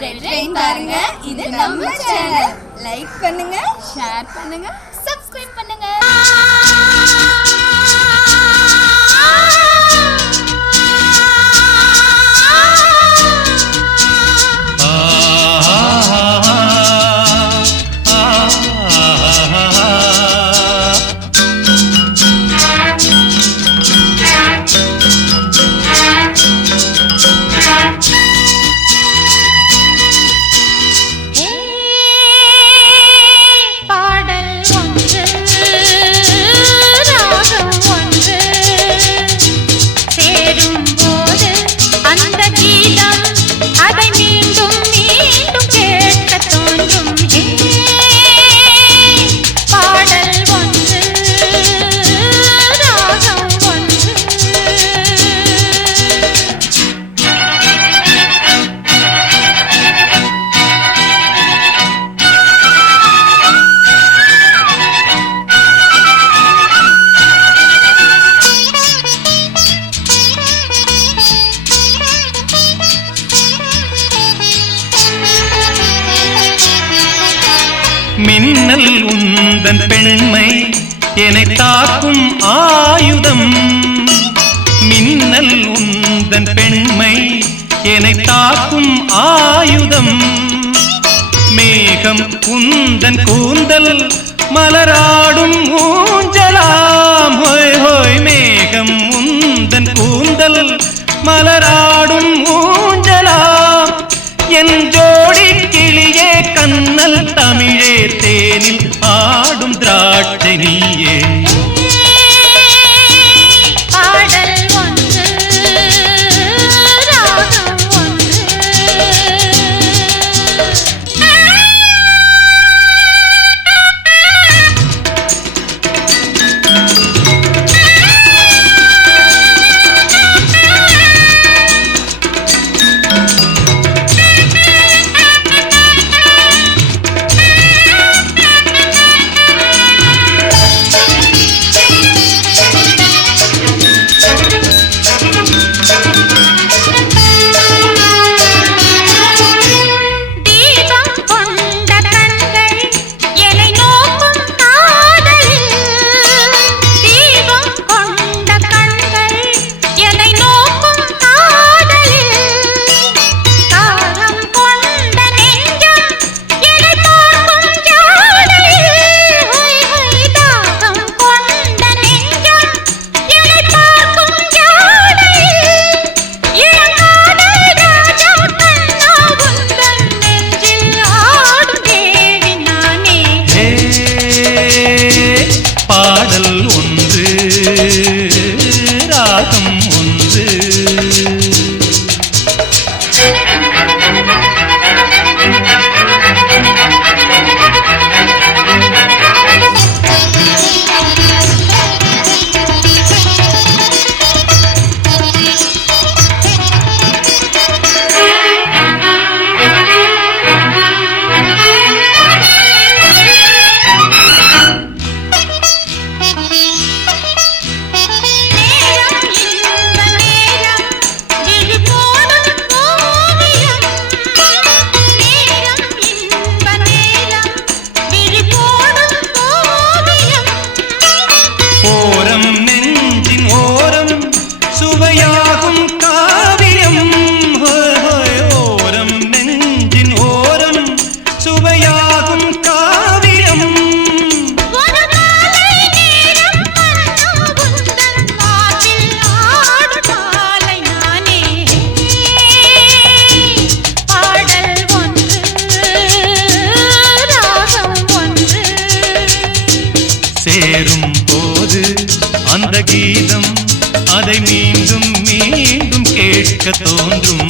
பாருங்க, இது நம்ம சேனல். லைக் பண்ணுங்க, ஷேர் பண்ணுங்க, சப்ஸ்கிரைப் பண்ணுங்க. மின்னல் உந்தன் பெண்மை என்னை தாக்கும் ஆயுதம். மின்னல் உந்தன் பெண்மை என்னை தாக்கும் ஆயுதம். மேகம் உந்தன் கூந்தல் மலராடும் ஊஞ்சலாம். ஹோய் ஹோய் மேகம் உந்தன் கூந்தல் மலராடும் ஊஞ்சலாம். என் ஜோடி கிளியே கண்ணல் தமிழே தேனில் ஆடும் திராட்சை நீயே. பாடல் ஒன்று, ராகம் ஒன்று. சுவையாகும் காவியம். ஓரம் நெஞ்சின் ஓரம் சுவையாகும் காவியம். சேரும் போது அந்த கீதம் அதை மீண்டும் மீண்டும் கேட்க தோன்றும்.